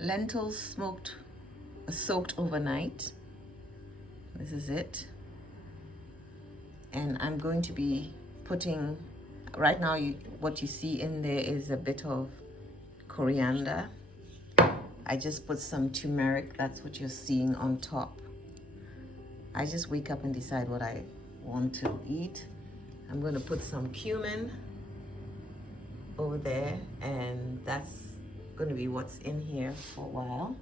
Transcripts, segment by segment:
lentils soaked overnight. This is it. And I'm going to be putting, right now what you see in there is a bit of coriander. I just put some turmeric, that's what you're seeing on top. I just wake up and decide what I want to eat. I'm going to put some cumin over there, and that's going to be what's in here for a while.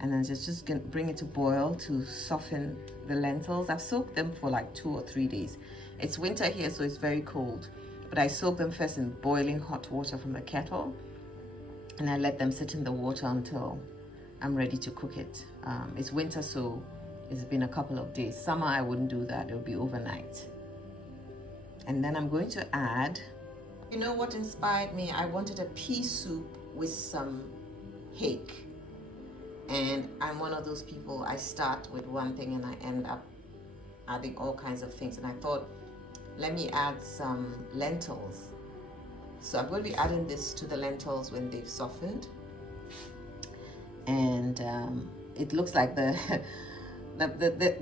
And then just gonna bring it to boil to soften the lentils. I've soaked them for like 2 or 3 days. It's winter here, so it's very cold, but I soak them first in boiling hot water from the kettle, and I let them sit in the water until I'm ready to cook it. It's winter, so it's been a couple of days. Summer, I wouldn't do that. It would be overnight. And then I'm going to add, you know what inspired me? I wanted a pea soup with some hake. And I'm one of those people, I start with one thing and I end up adding all kinds of things. And I thought, let me add some lentils. So I'm going to be adding this to the lentils when they've softened. And it looks like the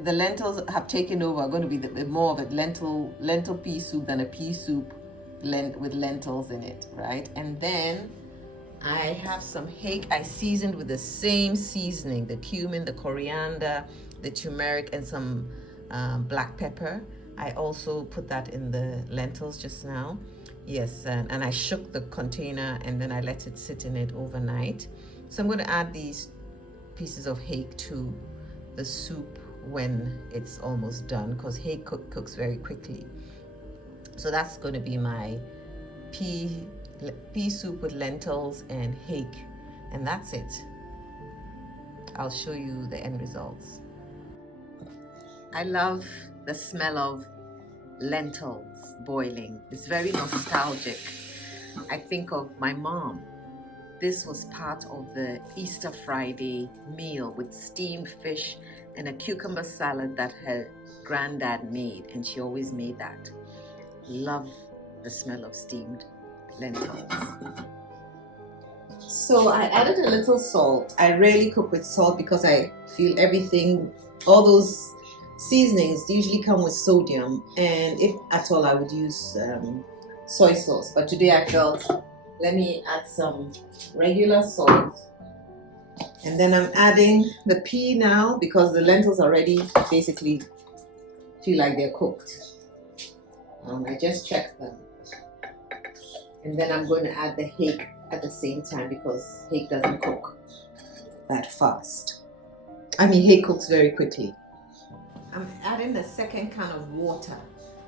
lentils have taken over, are going to be more of a lentil pea soup than a pea soup with lentils in it, right? And then I have some hake. I seasoned with the same seasoning, the cumin, the coriander, the turmeric, and some black pepper. I also put that in the lentils just now. Yes, and I shook the container and then I let it sit in it overnight. So I'm going to add these pieces of hake to the soup when it's almost done, because hake cooks very quickly. So that's going to be my pea soup with lentils and hake, and that's it. I'll show you the end results. I love the smell of lentils boiling. It's very nostalgic. I think of my mom. This was part of the Easter Friday meal with steamed fish and a cucumber salad that her granddad made, and she always made that. Love the smell of steamed lentils. So I added a little salt. I rarely cook with salt because I feel everything, all those seasonings usually come with sodium, and if at all I would use soy sauce. But today I felt, let me add some regular salt. And then I'm adding the pea now because the lentils already basically feel like they're cooked. I just checked them. And then I'm going to add the hake at the same time because hake doesn't cook that fast. I mean, hake cooks very quickly. I'm adding the second can of water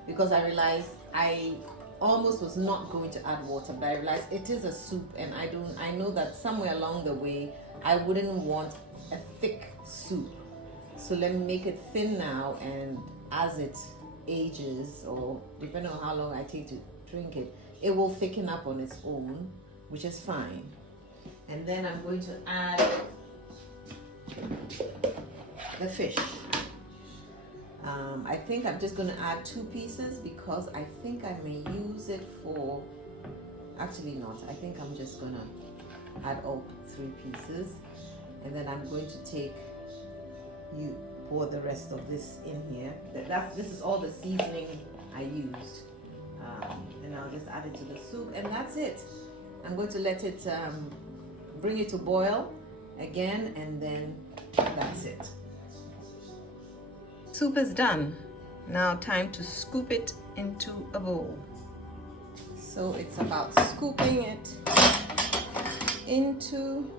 because I realized I almost was not going to add water, but I realized it is a soup, and I know that somewhere along the way I wouldn't want a thick soup. So let me make it thin now, and as it ages, or depending on how long I take to drink it, it will thicken up on its own, which is fine. And then I'm going to add the fish. I think I'm just going to add 2 pieces because I think I may use it for, actually not, I think I'm just going to add all 3 pieces, and then I'm going to pour the rest of this in here. This is all the seasoning I used, and I'll just add it to the soup, and that's it. I'm going to let it bring it to boil again, and then that's it. Soup is done. Now time to scoop it into a bowl. So it's about scooping it into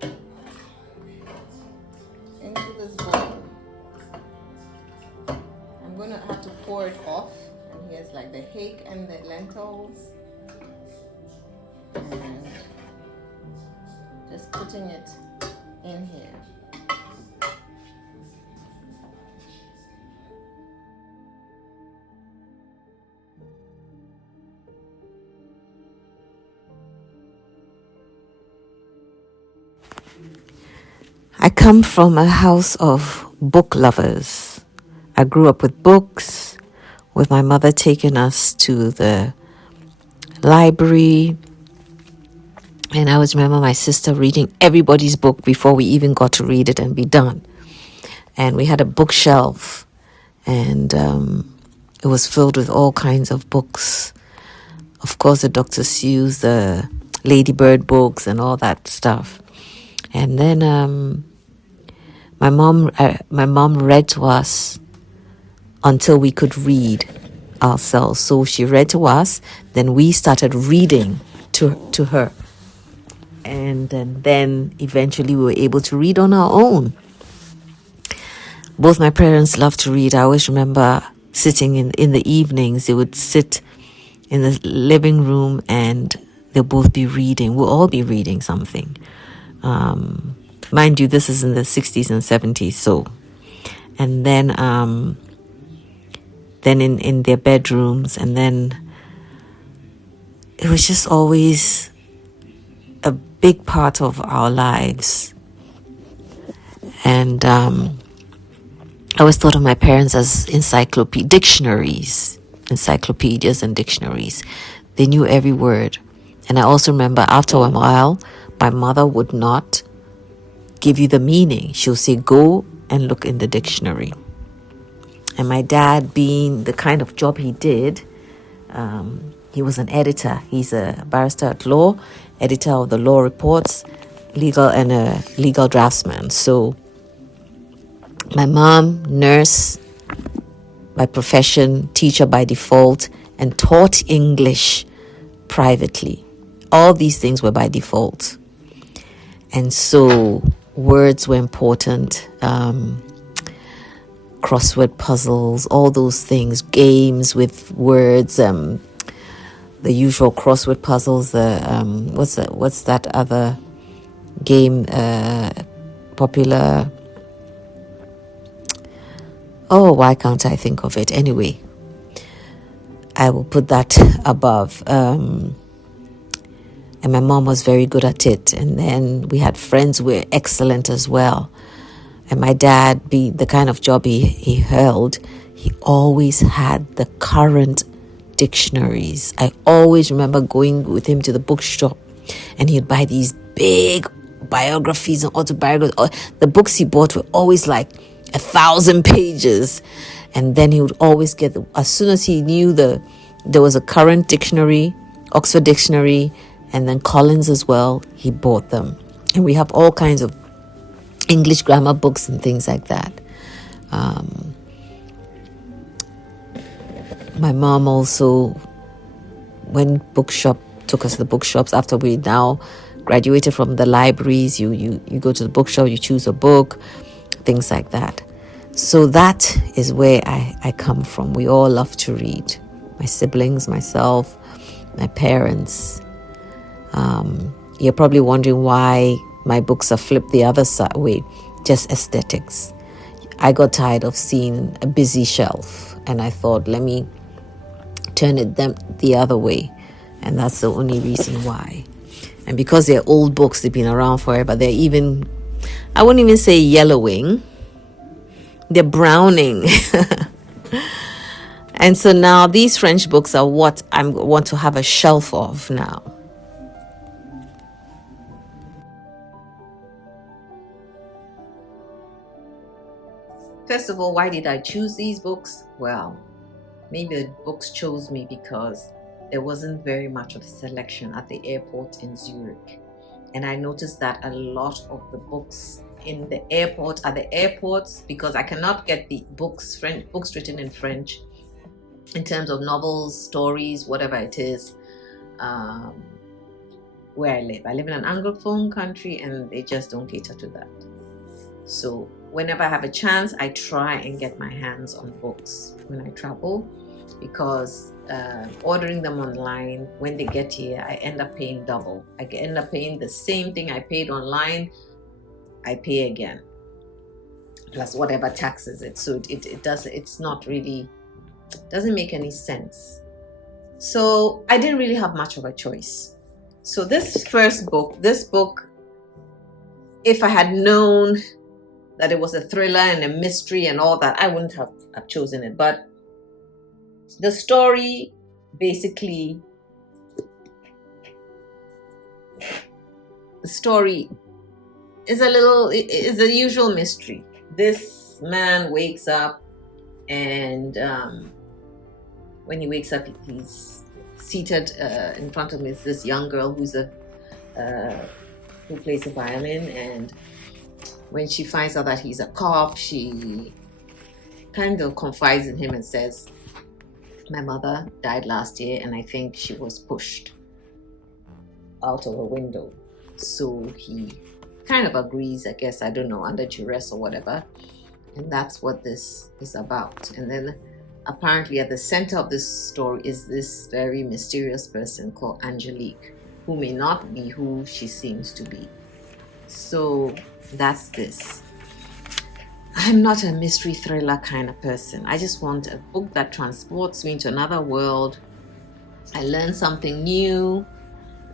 this bowl. I'm going to have to pour it off, and here's like the hake and the lentils, and just putting it in here. I come from a house of book lovers. I grew up with books, with my mother taking us to the library And I always remember my sister reading everybody's book before we even got to read it and be done. And we had a bookshelf, and it was filled with all kinds of books. Of course, the Dr. Seuss, the Ladybird books, and all that stuff. And then my mom read to us until we could read ourselves. So she read to us, then we started reading to her. And then eventually we were able to read on our own. Both my parents loved to read. I always remember sitting in the evenings. They would sit in the living room and they'll both be reading. We'll all be reading something. Mind you, this is in the 60s and 70s. So, and then in their bedrooms, and then it was just always a big part of our lives. And I always thought of my parents as encyclopedias and dictionaries. They knew every word. And I also remember after a while, my mother would not give you the meaning. She'll say, go and look in the dictionary. And my dad, being the kind of job he did, he was an editor. He's a barrister at law, editor of the law reports, and a legal draftsman. So my mom, nurse by profession, teacher by default, and taught English privately. All these things were by default. And so words were important. Crossword puzzles, all those things, games with words, the usual crossword puzzles, what's that other game, popular? Oh, why can't I think of it? Anyway, I will put that above. And my mom was very good at it. And then we had friends who were excellent as well. And my dad, being the kind of job he held, he always had the current dictionaries. I always remember going with him to the bookshop, and he'd buy these big biographies and autobiographies. The books he bought were always like 1,000 pages. And then he would always get, as soon as he knew there was a current dictionary, Oxford Dictionary, and then Collins as well, he bought them. And we have all kinds of English grammar books and things like that. My mom also, when took us to the bookshops after we now graduated from the libraries, you go to the bookshop, you choose a book, things like that. So that is where I come from. We all love to read. My siblings, myself, my parents. You're probably wondering why my books are flipped the other way, just aesthetics. I got tired of seeing a busy shelf, and I thought, let me turn it the other way. And that's the only reason why. And because they're old books, they've been around forever, they're even, I wouldn't even say yellowing, they're browning. And so now these French books are what I want to have a shelf of now. First of all, why did I choose these books? Well, maybe the books chose me because there wasn't very much of a selection at the airport in Zurich. And I noticed that a lot of the books in the airport at the airports, because I cannot get the books written in French, in terms of novels, stories, whatever it is, where I live. I live in an Anglophone country, and they just don't cater to that. So whenever I have a chance, I try and get my hands on books when I travel, because ordering them online, when they get here, I end up paying double. I end up paying the same thing I paid online, I pay again, plus whatever taxes it. So it's not really, doesn't make any sense. So I didn't really have much of a choice. So this book, if I had known that it was a thriller and a mystery and all that, I wouldn't have chosen it. But the story basically story is is a usual mystery. This man wakes up, and when he wakes up, he's seated in front of him is this young girl who plays the violin, and when she finds out that he's a cop, she kind of confides in him and says, my mother died last year and I think she was pushed out of a window. So he kind of agrees, I guess, I don't know, under duress or whatever. And that's what this is about. And then apparently at the center of this story is this very mysterious person called Angelique, who may not be who she seems to be. So that's this. I'm not a mystery thriller kind of person. I just want a book that transports me into another world. I learn something new.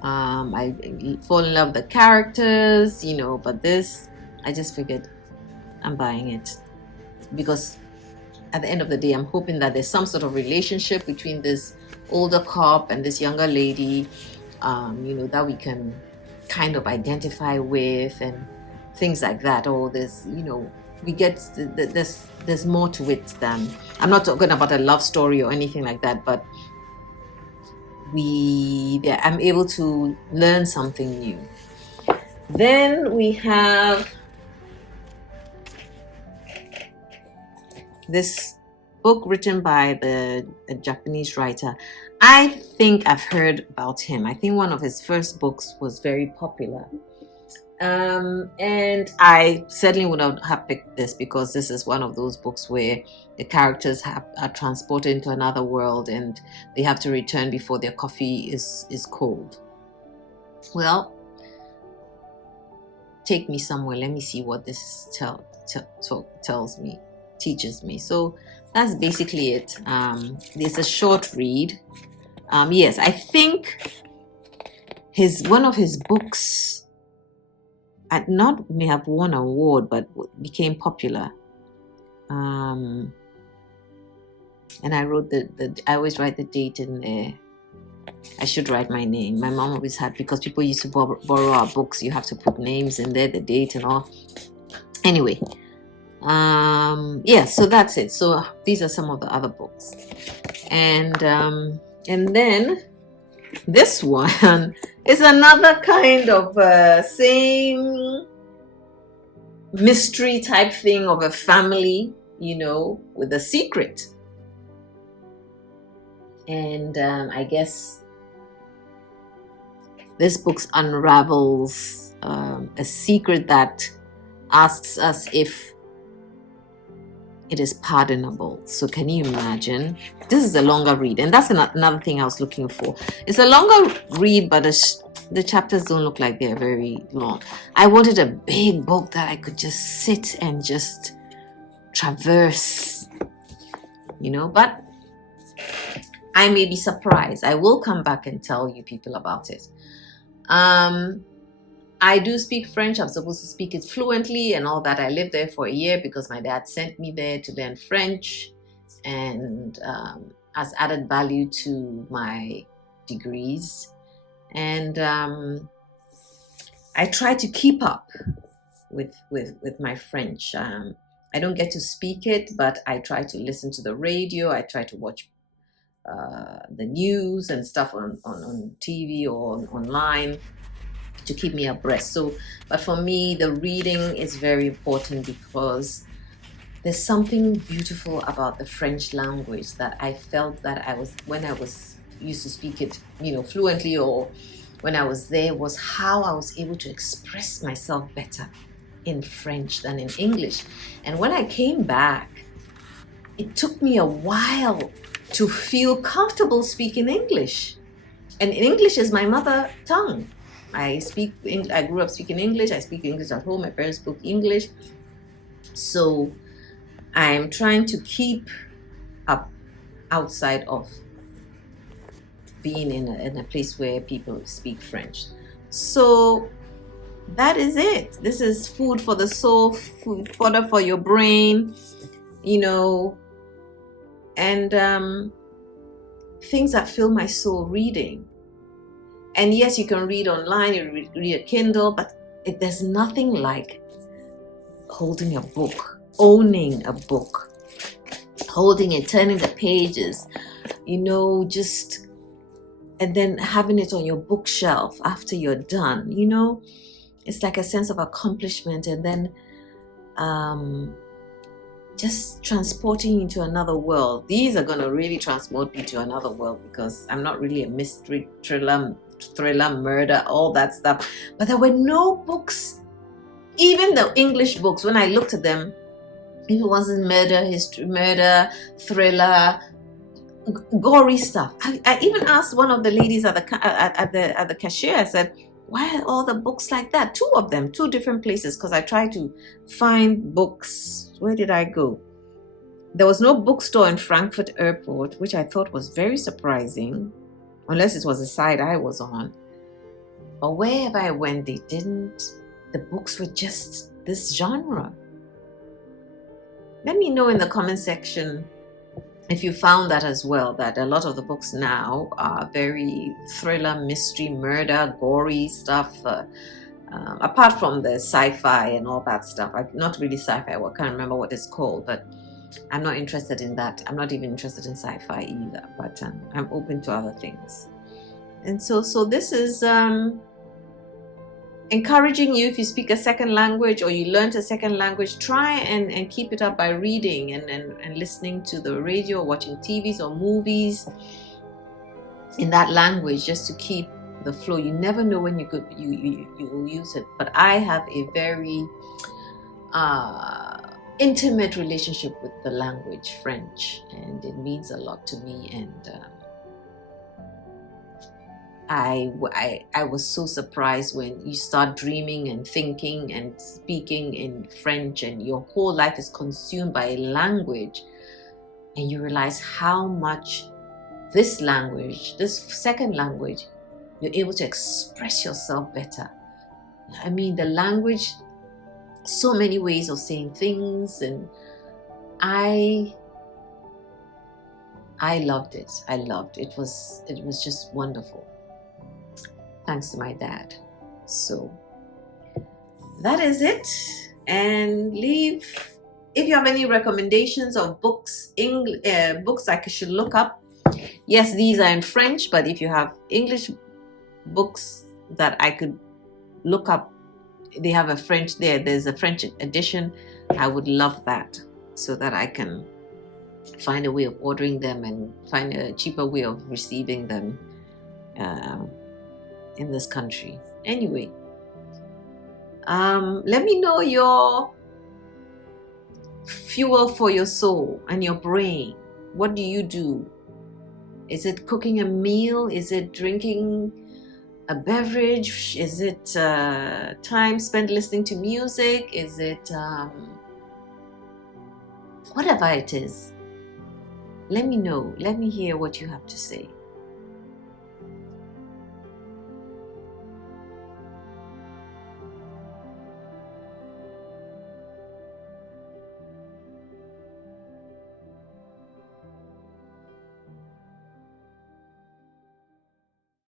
I fall in love with the characters, but this, I just figured I'm buying it. Because at the end of the day, I'm hoping that there's some sort of relationship between this older cop and this younger lady, that we can kind of identify with and things like that. Or there's, we get, there's more to it than, I'm not talking about a love story or anything like that, but I'm able to learn something new. Then we have this book written by a Japanese writer. I think I've heard about him. I think one of his first books was very popular. And I certainly would not have picked this because this is one of those books where the characters are transported into another world and they have to return before their coffee is cold. Well, take me somewhere. Let me see what this teaches me. So that's basically it. It's a short read. Yes, I think one of his books may have won an award, but became popular. And I wrote I always write the date in there. I should write my name. My mom always had, because people used to borrow our books, you have to put names in there, the date and all. Anyway, so that's it. So these are some of the other books. And then this one is another kind of same mystery type thing of a family, with a secret. And I guess this book unravels a secret that asks us if it is pardonable. So can you imagine? This is a longer read, and that's another thing I was looking for. It's a longer read, but the chapters don't look like they're very long. I wanted a big book that I could just sit and just traverse, but I may be surprised. I will come back and tell you people about it. I do speak French. I'm supposed to speak it fluently and all that. I lived there for a year because my dad sent me there to learn French, and has added value to my degrees. And I try to keep up with my French. I don't get to speak it, but I try to listen to the radio. I try to watch the news and stuff on TV or online to keep me abreast. So, but for me, the reading is very important because there's something beautiful about the French language that I felt that when I was used to speak it, fluently, or when I was there, was how I was able to express myself better in French than in English. And when I came back, it took me a while to feel comfortable speaking English. And English is my mother tongue. I grew up speaking English. I speak English at home. My parents spoke English. So I'm trying to keep up outside of being in a place where people speak French. So that is it. This is food for the soul, fodder for your brain, and things that fill my soul reading. And yes, you can read online, you read a Kindle, but there's nothing like holding a book, owning a book, holding it, turning the pages, just, and then having it on your bookshelf after you're done. It's like a sense of accomplishment, and then just transporting you to another world. These are going to really transport me to another world, because I'm not really a mystery, thriller, murder, all that stuff. But there were no books, even the English books, when I looked at them, if it wasn't murder, history, murder, thriller, gory stuff. I even asked one of the ladies at the cashier, I said, why are all the books like that? 2 of them, 2 different places, because I tried to find books. Where did I go? There was no bookstore in Frankfurt Airport, which I thought was very surprising, unless it was the side I was on. But wherever I went, they didn't. The books were just this genre. Let me know in the comment section if you found that as well, that a lot of the books now are very thriller, mystery, murder, gory stuff, apart from the sci-fi and all that stuff. Not really sci-fi, I can't remember what it's called, but I'm not interested in that. I'm not even interested in sci-fi either, but I'm open to other things. And so this is encouraging you. If you speak a second language or you learned a second language, try and keep it up by reading and listening to the radio, or watching TVs or movies in that language, just to keep the flow. You never know when you will use it. But I have a very intimate relationship with the language French, and it means a lot to me. And I was so surprised when you start dreaming and thinking and speaking in French, and your whole life is consumed by a language, and you realize how much this language, this second language, you're able to express yourself better. I mean, the language, so many ways of saying things, and I loved it. It was just wonderful. Thanks to my dad. So that is it. And if you have any recommendations of books, books I should look up. Yes, these are in French, but if you have English books that I could look up, they have a French there. There's a French edition. I would love that, so that I can find a way of ordering them and find a cheaper way of receiving them in this country. Anyway, let me know your fuel for your soul and your brain. What do you do? Is it cooking a meal? Is it drinking a beverage? Is it time spent listening to music? Is it whatever it is? Let me know. Let me hear what you have to say.